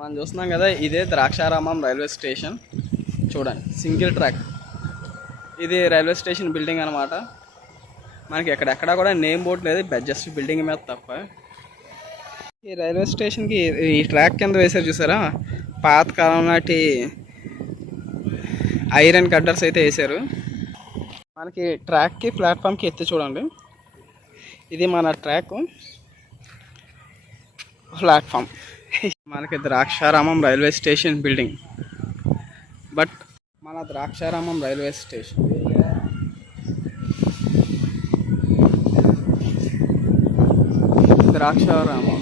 మనం చూస్తున్నాం కదా ఇదే ద్రాక్షారామం రైల్వే స్టేషన్. చూడండి సింగిల్ ట్రాక్. ఇది రైల్వే స్టేషన్ బిల్డింగ్ అనమాట మనకి ఎక్కడెక్కడ కూడా నేమ్ బోర్డు లేదు జస్ట్ బిల్డింగ్ మీద తప్ప. ఈ రైల్వే స్టేషన్కి ఈ ట్రాక్ కింద వేసారు చూసారా? పాతకాలం నాటి ఐరన్ కట్టర్స్ అయితే వేసారు మనకి ట్రాక్కి ప్లాట్ఫామ్కి ఎత్తి చూడండి. ఇది మన ట్రాక్ ప్లాట్ఫామ్. మనకి Draksharamam railway station building. But మన Draksharamam railway station. Draksharamam.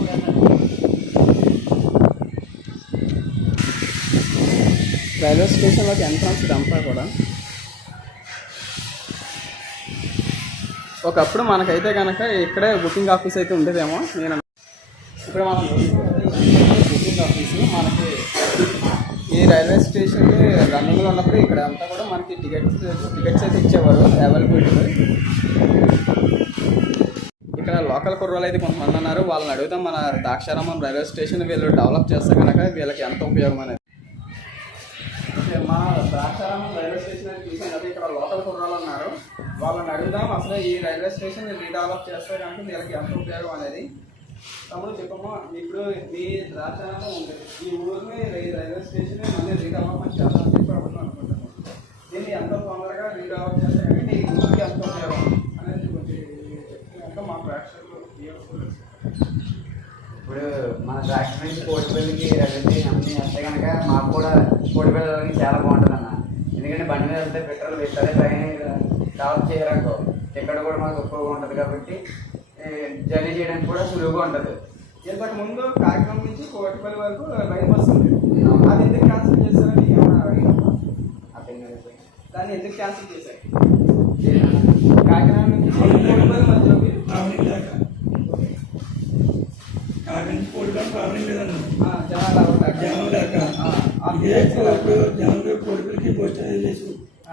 Railway స్టేషన్లోకి entrance ఇదంతా కూడా. ఒకప్పుడు మనకైతే కనుక ఇక్కడే బుకింగ్ ఆఫీస్ అయితే ఉండేదేమో. నేను ఇప్పుడు మనం బుకింగ్ ఆఫీసు మనకి ఈ రైల్వే స్టేషన్ రన్నింగ్లో ఉన్నప్పుడు ఇక్కడ అంతా కూడా మనకి టికెట్స్ టికెట్స్ అయితే ఇచ్చేవారు అవైలబిలిటీ ఇక్కడ లోకల్ కుర్రోలు అయితే కొంతమంది అన్నారు వాళ్ళని అడుగుతాం మన ద్రాక్షారామం రైల్వే స్టేషన్ వీళ్ళు డెవలప్ చేస్తే కనుక వీళ్ళకి ఎంత ఉపయోగం అనేది. మా ద్రాక్షారామం రైల్వే స్టేషన్ అని చూసాం కదా ఇక్కడ లోకల్ కుర్రాలు ఉన్నారు. వాళ్ళని అడుగుదాం అసలు ఈ రైల్వే స్టేషన్ రీడెవలప్ చేస్తే కనుక వీళ్ళకి ఎంత ఉపయోగం అనేది. తమ్ముడు చెప్పమ్మా ఇప్పుడు మీ రాజధాని ఉంది ఈ ఊరిని రైల్వే స్టేషన్ మళ్ళీ రీడెవలప్మెంట్ చాలా చెప్పి అనుకుంటాను దీన్ని ఎంత తొందరగా రీడెవలప్ చేస్తే కనుక ఈ ఊరికి ఎంత ఉపయోగం అనేది కొంచెం మా ప్రేక్షకులు ఇప్పుడు మన ట్రాక్టర్ నుంచి కోటిపల్లికి రైల్వే అన్ని వస్తే కనుక మాకు కూడా కోటిపల్లి చాలా బాగుంటుంది అన్న. ఎందుకంటే బండి మీద వెళ్తే పెట్రోల్ పెట్టాలి ట్రైన్ ట్రావెల్ చేయరాకో టికెట్ కూడా మాకు ఎక్కువగా ఉంటుంది కాబట్టి జర్నీ చేయడానికి కూడా సులువుగా ఉంటుంది. ఇంతకు ముందు కాకినాడ నుంచి కోటిపల్లి వరకు లైన్ బస్ ఉంది. అది ఎందుకు క్యాన్సిల్ చేశారని ఏమన్నా అడిగినప్పుడు. దాన్ని ఎందుకు క్యాన్సిల్ చేశారు? కాకినాడ నుంచి కోటిపల్లి మధ్యలోకి ట్రావెలింగ్ లేక. కాకినాడ కోడిపల్లి ట్రావెలింగ్ లేదన్న. ఆ, జనాలు అవ్వలేక. జనం లేక. ఆ, ఆ ఇదే ఎక్కువ ఇప్పుడు జనం కోడిపల్లికి పోస్ట్ వెళ్ళేసి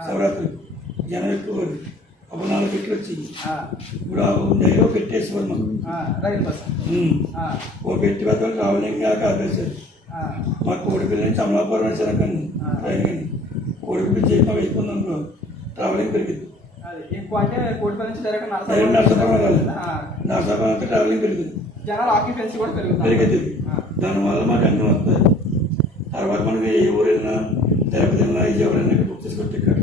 శివరాత్రి. జనం ఎక్కువ ఒక నాలుగు పెట్లు వచ్చి ఇప్పుడు రైలు బస్ ఉమ్. ఆ, ఓ పెట్టి పెద్ద ట్రావెలింగ్ కాక ఆపేశారు ఆ, మా కోడిపల్లి నుంచి అమలాపురం వచ్చారు కానీ ట్రైన్ కానీ కోడిపల్లి చేసి మాకు అయిపోయింది ట్రావెలింగ్ పెరిగింది నరసాపురం అంతా ట్రావెలింగ్ పెరిగింది కూడా పెరిగింది. దానివల్ల మాకు అన్నీ వస్తాయి. తర్వాత మనకి ఏ ఊరు వెళ్ళినా తిరుపతి వెళ్ళినా విజయవాడ ఇక్కడ బుక్ చేసుకొని టికెట్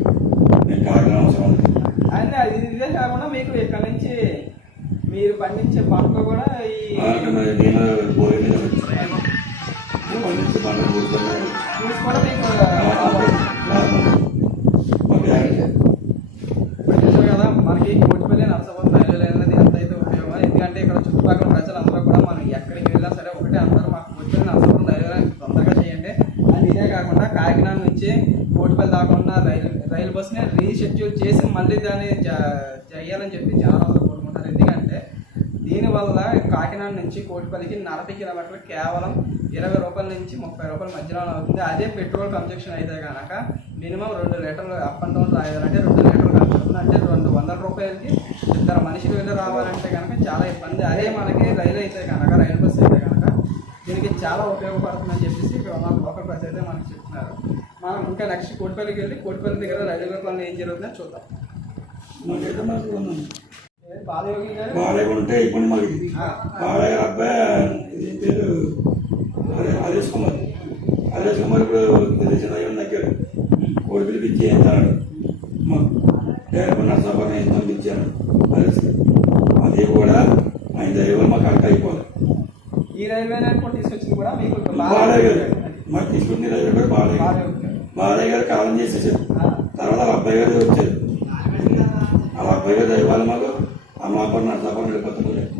మేము కాకినాడ అవసరం ఉంది. అండ్ అది ఇదే కాకుండా మీకు ఇక్కడ నుంచి మీరు పండించే పంట కూడా ఈ ఇదే కాకుండా కాకినాడ నుంచి కోటిపల్లి దాకా ఉన్న రైలు రైలు బస్సుని రీషెడ్యూల్ చేసి మళ్ళీ దాన్ని జ- చేయాలని చెప్పి జనాలు కోరుకుంటారు ఎందుకంటే దీనివల్ల కాకినాడ నుంచి కోటిపల్లికి నలభై కిలోమీటర్లు కేవలం ఇరవై రూపాయల నుంచి ముప్పై రూపాయల మధ్యలో అవుతుంది. అదే పెట్రోల్ కన్జక్షన్ అయితే కనుక మినిమం రెండు లీటర్లు అప్ అండ్ డౌన్ రాయాలంటే రెండు లీటర్లు కన్జక్షన్ అంటే రెండు వందల రూపాయలకి ఇద్దరు మనుషులు వెళ్ళి రావాలంటే కనుక చాలా ఇబ్బంది. అదే మనకి రైలు అయితే కనుక రైలు బస్సు అయితే కనుక దీనికి చాలా ఉపయోగపడుతుందని చెప్పేసి అయితే మనకి చెప్తున్నారు. మనం ఇంకా నెక్స్ట్ కోటిపల్లికి వెళ్ళి కోటిపల్లి దగ్గర రైల్వే పనులు ఏం జరుగుతుందో చూద్దాం. ఉన్నాం ఏ బాలయోగి గారు? బాలయ్య ఉంటే ఇప్పుడు మాకు ఇది ఆ, బాలయ్య అబ్బాయి ఇది పేరు హరే- హరీష్ కుమార్. హరీష్ కుమార్ ఇప్పుడు తెలిసిన నగ్గాడు కోడి పిలిపి ఇచ్చి ఏంటాడు మాకు డైరెక్ట్ ఎంత ఇచ్చాను. హరీష్ అది కూడా ఆయన దైవం మాకు అక్కడ అయిపోవాలి ఈ రైల్వే తీసుకొచ్చింది కూడా మీకు బాలయ్య గారు. మరి తీసుకుంటే రైలు గారు బాలయ్య బాలయ్య గారు కాలం చేసేసారు. తర్వాత వాళ్ళ అబ్బాయి గారు వచ్చారు. వాళ్ళ అబ్బాయి గారు దైవాలు మాకు అమలాపురం నర్సాపురం వెళ్ళిపోతున్నారు.